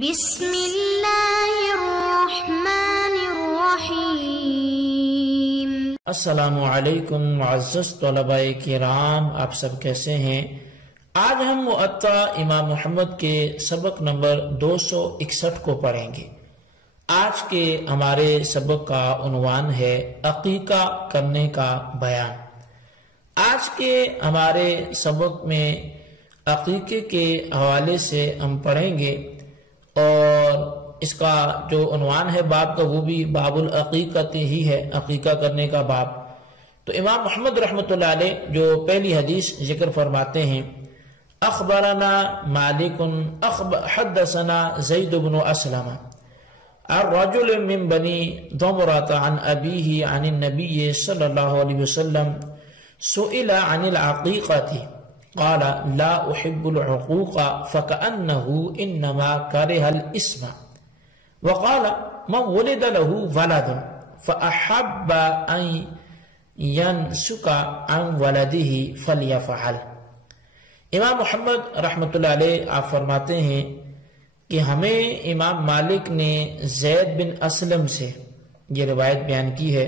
بسم اللہ الرحمن الرحیم۔ السلام علیکم معزز طلباء کرام، آپ سب کیسے ہیں؟ آج ہم موطا امام محمد کے سبق نمبر 261 کو پڑھیں گے۔ آج کے ہمارے سبق کا عنوان ہے عقیقہ کرنے کا بیان۔ آج کے ہمارے سبق میں عقیقے کے حوالے سے ہم پڑھیں گے، اور اس کا جو عنوان ہے باب کا وہ بھی باب العقیقۃ ہی ہے، عقیقہ کرنے کا باب۔ تو امام محمد رحمۃ اللہ علیہ جو پہلی حدیث ذکر فرماتے ہیں، اخبرنا مالک حدثنا زید بن اسلم الرجل من بنی ضمرۃ عن ابیہ عن النبی صلی اللہ علیہ وسلم سئل عن العقیقۃ قال لا احب العقوق فكأنه انما كره الاسم، وقال من ولد له ولد فاحب ان ينسك عن ولده فليفعل۔ امام محمد رحمۃ اللہ علیہ آپ فرماتے ہیں کہ ہمیں امام مالک نے زید بن اسلم سے یہ روایت بیان کی ہے،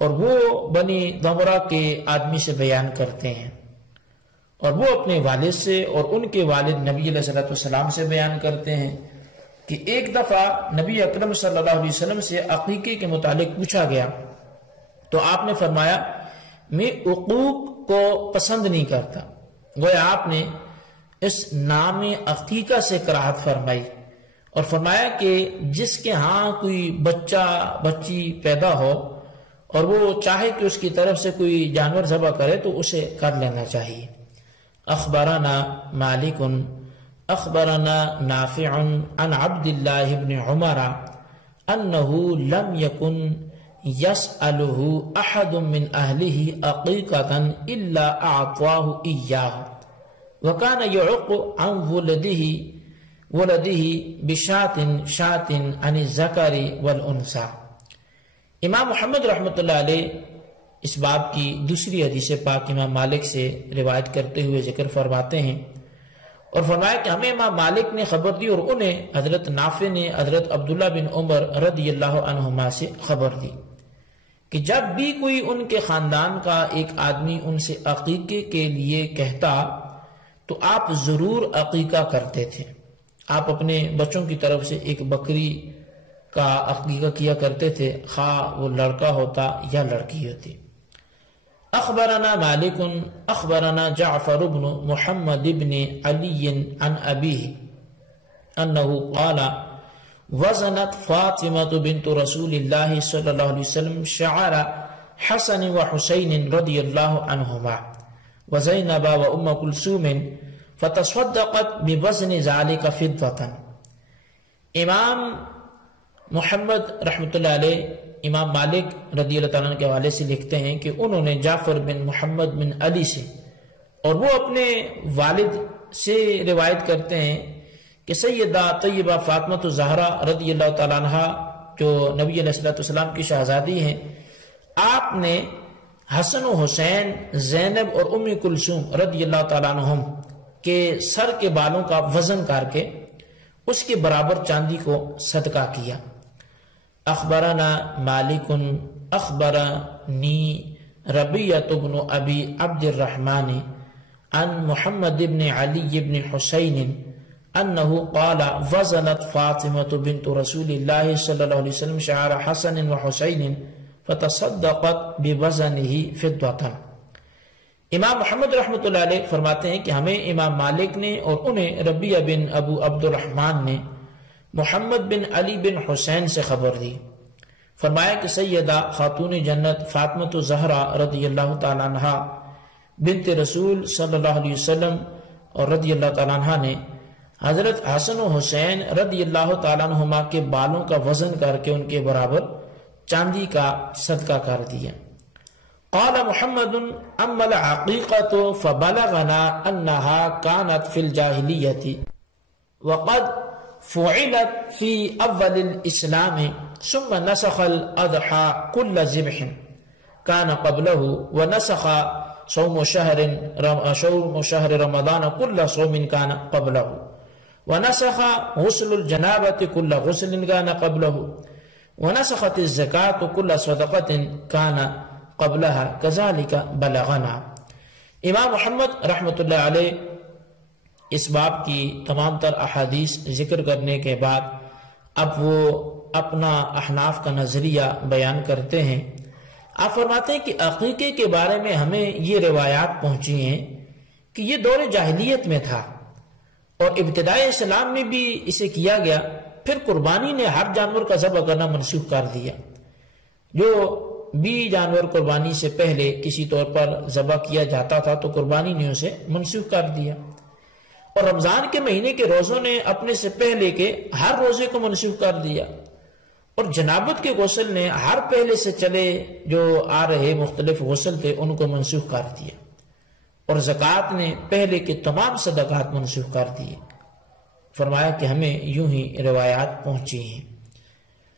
اور وہ بنی ضمرہ کے آدمی سے بیان کرتے ہیں، اور وہ اپنے والد سے اور ان کے والد نبی علیہ السلام سے بیان کرتے ہیں کہ ایک دفعہ نبی اکرم صلی اللہ علیہ وسلم سے عقیقے کے متعلق پوچھا گیا، تو آپ نے فرمایا میں عقوق کو پسند نہیں کرتا۔ گویا آپ نے اس نام عقیقہ سے کراہت فرمائی، اور فرمایا کہ جس کے ہاں کوئی بچہ بچی پیدا ہو اور وہ چاہے کہ اس کی طرف سے کوئی جانور ذبح کرے تو اسے کر لینا چاہیے۔ اخبرنا مالک اخبرنا نافع عن عبد اللہ بن عمر انه لم يكن يسأله احد من اهله عقيقة الا اعطاه اياه، وكان يعق عن ولده بشاة عن الذكر والانثى۔ امام محمد رحمۃ اللہ علیہ اس باب کی دوسری حدیث پاک امام مالک سے روایت کرتے ہوئے ذکر فرماتے ہیں، اور فرمایا کہ ہمیں امام مالک نے خبر دی، اور انہیں حضرت نافع نے حضرت عبداللہ بن عمر رضی اللہ عنہما سے خبر دی کہ جب بھی کوئی ان کے خاندان کا ایک آدمی ان سے عقیقے کے لیے کہتا تو آپ ضرور عقیقہ کرتے تھے۔ آپ اپنے بچوں کی طرف سے ایک بکری کا عقیقہ کیا کرتے تھے، خواہ وہ لڑکا ہوتا یا لڑکی ہوتی۔ اخبرنا مالک اخبرنا جعفر بن محمد بن علی عن ابیہ انه قال وزنت فاطمة بنت رسول اللہ صلی اللہ علیہ وسلم شعر حسن وحسین رضی اللہ عنہما وزینب وام کلثوم فتصدقت بوزن ذلك فضة۔ امام محمد رحمۃ اللہ علیہ امام مالک رضی اللہ تعالیٰ عنہ کے حوالے سے لکھتے ہیں کہ انہوں نے جعفر بن محمد بن علی سے، اور وہ اپنے والد سے روایت کرتے ہیں کہ سیدہ طیبہ فاطمہ الزہرا رضی اللہ تعالیٰ عنہ جو نبی علیہ السلام کی شہزادی ہیں، آپ نے حسن و حسین، زینب اور ام کلثوم رضی اللہ تعالیٰ عنہم کے سر کے بالوں کا وزن کر کے اس کے برابر چاندی کو صدقہ کیا۔ اخبرنا مالک اخبرنی ربیعۃ بن ابی عبد الرحمن عن محمد بن علی بن حسین انه قال وزنت فاطمة بنت رسول اللہ صلی اللہ علیہ وسلم شعر حسن وحسین فتصدقت بوزنه فضة۔ امام محمد رحمۃ اللہ علیہ فرماتے ہیں کہ ہمیں امام مالک نے اور انہیں ربیعہ بن ابو عبد الرحمن نے محمد بن علی بن حسین سے خبر دی۔ فرمایا کہ سیدہ خاتون جنت فاطمہ الزہرا رضی اللہ تعالیٰ عنہ بنت رسول صلی اللہ علیہ وسلم اور رضی اللہ تعالیٰ عنہ نے حضرت حسن و حسین رضی اللہ تعالیٰ عنہما کے بالوں کا وزن کر کے ان کے برابر چاندی کا صدقہ کر دیا۔ قال محمد اما العقیقۃ فبلغنا انها كانت في الجاہلیۃ وقد فعلت في اول الاسلام ثم نسخ الاضحى كل ذبح كان قبله ونسخ صوم شهر رمضان كل صوم كان قبله ونسخ غسل الجنابة كل غسل كان قبله ونسخت الزکاة كل صدقة كان قبلها كذلك بلغنا۔ امام محمد رحمۃ اللہ علیہ اس باب کی تمام تر احادیث ذکر کرنے کے بعد اب وہ اپنا احناف کا نظریہ بیان کرتے ہیں۔ آپ فرماتے ہیں کہ عقیقے کے بارے میں ہمیں یہ روایات پہنچی ہیں کہ یہ دور جاہلیت میں تھا اور ابتدائی اسلام میں بھی اسے کیا گیا، پھر قربانی نے ہر جانور کا ذبح کرنا منسوخ کر دیا۔ جو بھی جانور قربانی سے پہلے کسی طور پر ذبح کیا جاتا تھا تو قربانی نے اسے منسوخ کر دیا، اور رمضان کے مہینے کے روزوں نے اپنے سے پہلے کے ہر روزے کو منسوخ کر دیا، اور جنابت کے غسل نے ہر پہلے سے چلے جو آ رہے مختلف غسل تھے ان کو منسوخ کر دیا، اور زکوٰۃ نے پہلے کے تمام صدقات منسوخ کر دیے۔ فرمایا کہ ہمیں یوں ہی روایات پہنچی ہیں۔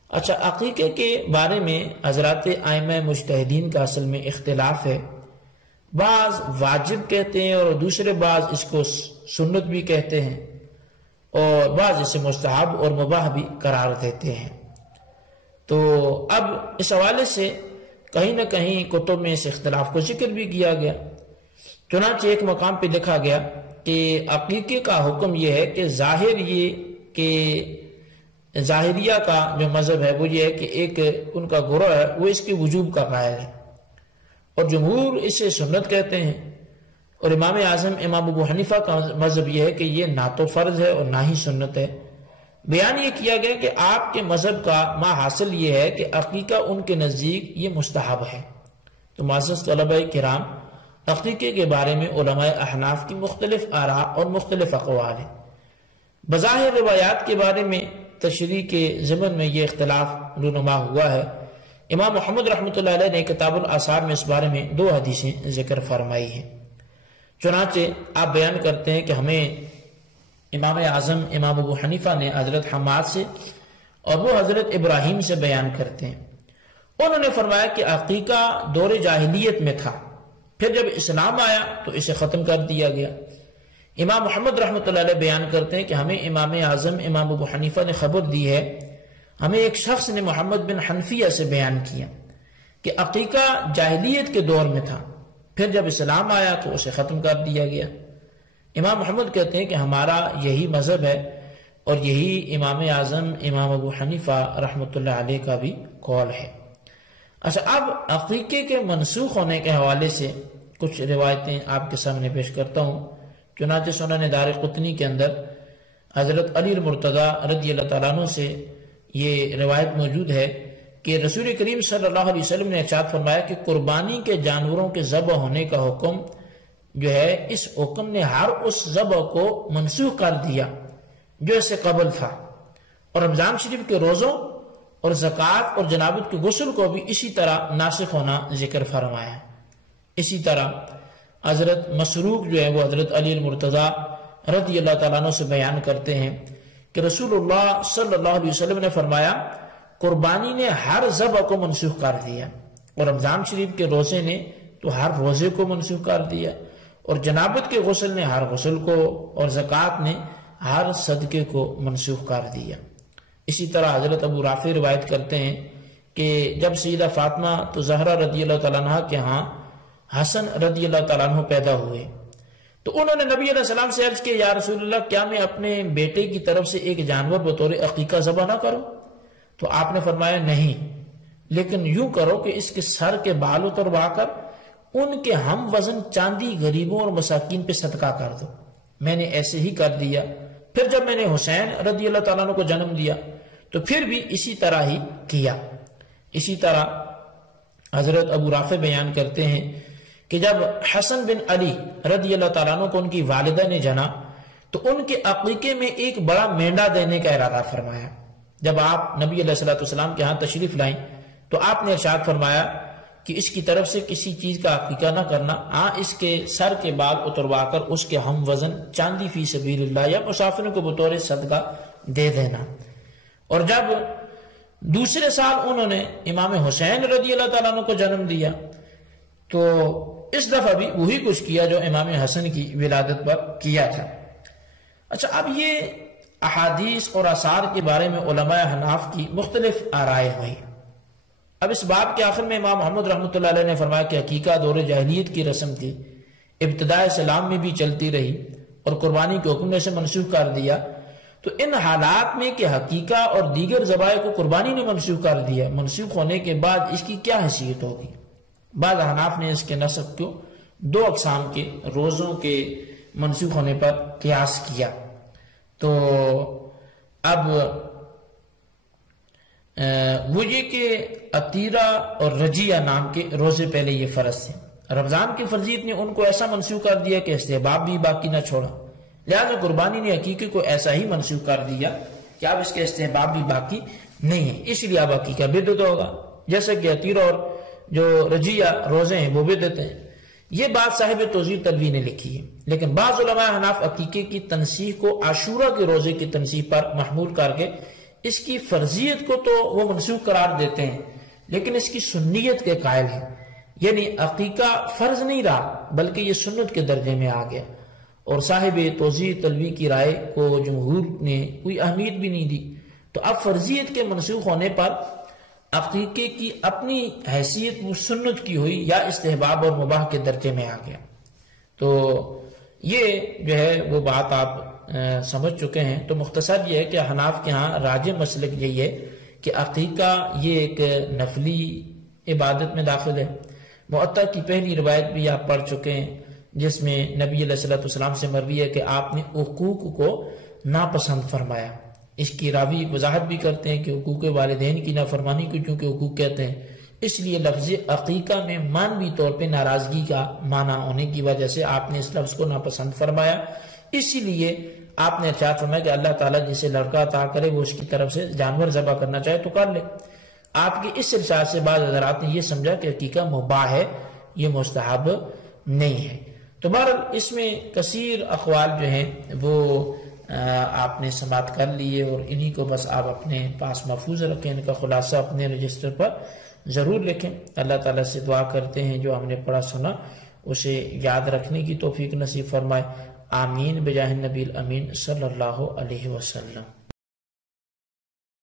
اچھا، عقیقے کے بارے میں حضرات ائمہ مجتہدین کا اصل میں اختلاف ہے۔ بعض واجب کہتے ہیں اور دوسرے بعض اس کو سنت بھی کہتے ہیں، اور بعض اسے مستحب اور مباح بھی قرار دیتے ہیں۔ تو اب اس حوالے سے کہیں نہ کہیں کتب میں اس اختلاف کو ذکر بھی کیا گیا۔ چنانچہ ایک مقام پہ لکھا گیا کہ عقیقے کا حکم یہ ہے کہ ظاہر یہ کہ ظاہریہ کا جو مذہب ہے وہ یہ ہے کہ ایک ان کا گروہ ہے وہ اس کے وجوب کا قائل ہے، اور جمہور اسے سنت کہتے ہیں، اور امام اعظم امام ابو حنیفہ کا مذہب یہ ہے کہ یہ نہ تو فرض ہے اور نہ ہی سنت ہے۔ بیان یہ کیا گیا کہ آپ کے مذہب کا ما حاصل یہ ہے کہ عقیقہ ان کے نزدیک یہ مستحب ہے۔ تو معزز طلبہ کرام، عقیقے کے بارے میں علماء احناف کی مختلف آراء اور مختلف اقوال ہیں۔ بظاہر روایات کے بارے میں تشریح کے ضمن میں یہ اختلاف رونما ہوا ہے۔ امام محمد رحمۃ اللہ علیہ نے کتاب الآثار میں اس بارے میں 2 حدیثیں ذکر فرمائی ہیں۔ چنانچہ آپ بیان کرتے ہیں کہ ہمیں امام اعظم امام ابو حنیفہ نے حضرت حماد سے اور وہ حضرت ابراہیم سے بیان کرتے ہیں، انہوں نے فرمایا کہ عقیقہ دور جاہلیت میں تھا، پھر جب اسلام آیا تو اسے ختم کر دیا گیا۔ امام محمد رحمۃ اللہ علیہ بیان کرتے ہیں کہ ہمیں امام اعظم امام ابو حنیفہ نے خبر دی ہے، ہمیں ایک شخص نے محمد بن حنفیہ سے بیان کیا کہ عقیقہ جاہلیت کے دور میں تھا، پھر جب اسلام آیا تو اسے ختم کر دیا گیا۔ امام محمد کہتے ہیں کہ ہمارا یہی مذہب ہے اور یہی امام اعظم امام ابو حنیفہ رحمۃ اللہ علیہ کا بھی قول ہے۔ اچھا، اب عقیقے کے منسوخ ہونے کے حوالے سے کچھ روایتیں آپ کے سامنے پیش کرتا ہوں۔ چنانچہ سنن دارقطنی کے اندر حضرت علی المرتضیٰ رضی اللہ تعالیٰ عنہ سے یہ روایت موجود ہے کہ رسول کریم صلی اللہ علیہ وسلم نے ارشاد فرمایا کہ قربانی کے جانوروں کے ذبح ہونے کا حکم جو ہے، اس حکم نے ہر اس ذبح کو منسوخ کر دیا جو اس سے قبل تھا، اور رمضان شریف کے روزوں اور زکوٰۃ اور جنابت کے غسل کو بھی اسی طرح ناسخ ہونا ذکر فرمایا۔ اسی طرح حضرت مسروق جو ہے وہ حضرت علی المرتضیٰ رضی اللہ تعالیٰ عنہ سے بیان کرتے ہیں کہ رسول اللہ صلی اللہ علیہ وسلم نے فرمایا قربانی نے ہر ذبح کو منسوخ کر دیا، اور رمضان شریف کے روزے نے تو ہر روزے کو منسوخ کر دیا، اور جنابت کے غسل نے ہر غسل کو، اور زکوٰۃ نے ہر صدقے کو منسوخ کر دیا۔ اسی طرح حضرت ابو رافع روایت کرتے ہیں کہ جب سیدہ فاطمہ تو زہرا رضی اللہ تعالیٰ عنہ کے ہاں حسن رضی اللہ تعالیٰ عنہ پیدا ہوئے تو انہوں نے نبی علیہ السلام سے عرض کیا، یا رسول اللہ، کیا میں اپنے بیٹے کی طرف سے ایک جانور بطور عقیقہ ذبح نہ کروں؟ تو آپ نے فرمایا نہیں، لیکن یوں کرو کہ اس کے سر کے بال اتروا کر ان کے ہم وزن چاندی غریبوں اور مساکین پہ صدقہ کر دو۔ میں نے ایسے ہی کر دیا۔ پھر جب میں نے حسین رضی اللہ تعالیٰ عنہ کو جنم دیا تو پھر بھی اسی طرح ہی کیا۔ اسی طرح حضرت ابو رافع بیان کرتے ہیں کہ جب حسن بن علی رضی اللہ تعالیٰ عنہ کو ان کی والدہ نے جنا تو ان کے عقیقے میں ایک بڑا مینڈا دینے کا ارادہ فرمایا۔ جب آپ نبی علیہ السلام کے ہاں تشریف لائیں تو آپ نے ارشاد فرمایا کہ اس کی طرف سے کسی چیز کا عقیقہ نہ کرنا، ہاں اس کے سر کے بال اتروا کر اس کے ہم وزن چاندی فی سبیل اللہ یا مسافروں کو بطور صدقہ دے دینا۔ اور جب دوسرے سال انہوں نے امام حسین رضی اللہ تعالیٰ عنہ کو جنم دیا تو اس دفعہ بھی وہی کچھ کیا جو امام حسن کی ولادت پر کیا تھا۔ اچھا، اب یہ احادیث اور آثار کے بارے میں علماء حناف کی مختلف آرائیں ہوئی۔ اب اس باب کے آخر میں امام محمد رحمۃ اللہ علیہ نے فرمایا کہ عقیقہ دور جاہلیت کی رسم تھی، ابتداء اسلام میں بھی چلتی رہی اور قربانی کے حکم نے اسے منسوخ کر دیا۔ تو ان حالات میں کہ حقیقہ اور دیگر ذبائح کو قربانی نے منسوخ کر دیا، منسوخ ہونے کے بعد اس کی کیا حیثیت ہوگی؟ بعض احناف نے اس کے نسب کو دو اقسام کے روزوں کے منسوخ ہونے پر قیاس کیا۔ تو اب وہ یہ کہ عتیرہ اور رجیہ نام کے روزے پہلے یہ فرض تھے، رمضان کی فرضیت نے ان کو ایسا منسوخ کر دیا کہ استحباب بھی باقی نہ چھوڑا، لہذا قربانی نے عقیقے کو ایسا ہی منسوخ کر دیا کہ اب اس کے استحباب بھی باقی نہیں ہے، اس لیے اب عقیقہ بدعت ہوگا، جیسا کہ عتیرہ اور جو رجیہ روزے ہیں وہ بدعت ہیں۔ یہ بات صاحب توضیح تلوی نے لکھی ہے، لیکن بعض علماء حناف عقیقے کی تنسیخ کو عاشورہ کے روزے کی تنسیخ پر محمول کر کے اس کی فرضیت کو تو وہ منسوخ قرار دیتے ہیں لیکن اس کی سنیت کے قائل ہیں، یعنی عقیقہ فرض نہیں رہا بلکہ یہ سنت کے درجے میں آ گیا، اور صاحب توضیح تلوی کی رائے کو جمہور نے کوئی اہمیت بھی نہیں دی۔ تو اب فرضیت کے منسوخ ہونے پر عقیقے کی اپنی حیثیت وہ سنت کی ہوئی یا استحباب اور مباح کے درجے میں آ گیا۔ تو یہ جو ہے وہ بات آپ سمجھ چکے ہیں۔ تو مختصر یہ ہے کہ حناف کے ہاں راجح مسلک یہی ہے کہ عقیقہ یہ ایک نفلی عبادت میں داخل ہے۔ معطا کی پہلی روایت بھی آپ پڑھ چکے ہیں جس میں نبی علیہ الصلوۃ والسلام سے مروی ہے کہ آپ نے حقوق کو ناپسند فرمایا۔ اس کی راوی وضاحت بھی کرتے ہیں کہ حقوق والدین کی نافرمانی کو چونکہ حقوق کہتے ہیں، اس لیے لفظ عقیقہ میں معنوی طور پہ ناراضگی کا معنی ہونے کی وجہ سے آپ نے اس لفظ کو ناپسند فرمایا، اسی لیے آپ نے ارشاد فرمایا کہ اللہ تعالیٰ جسے لڑکا عطا کرے وہ اس کی طرف سے جانور ذبح کرنا چاہے تو کر لے۔ آپ کے اس ارشاد سے بعض حضرات نے یہ سمجھا کہ عقیقہ مباح ہے، یہ مستحب نہیں ہے۔ تو بہرحال اس میں کثیر اقوال جو ہیں وہ آپ نے سماعت کر لیے اور انہی کو بس آپ اپنے پاس محفوظ رکھیں، ان کا خلاصہ اپنے رجسٹر پر ضرور لکھیں۔ اللہ تعالیٰ سے دعا کرتے ہیں جو ہم نے پڑھا سنا اسے یاد رکھنے کی توفیق نصیب فرمائے۔ آمین بجاہ النبی الامین صلی اللہ علیہ وسلم۔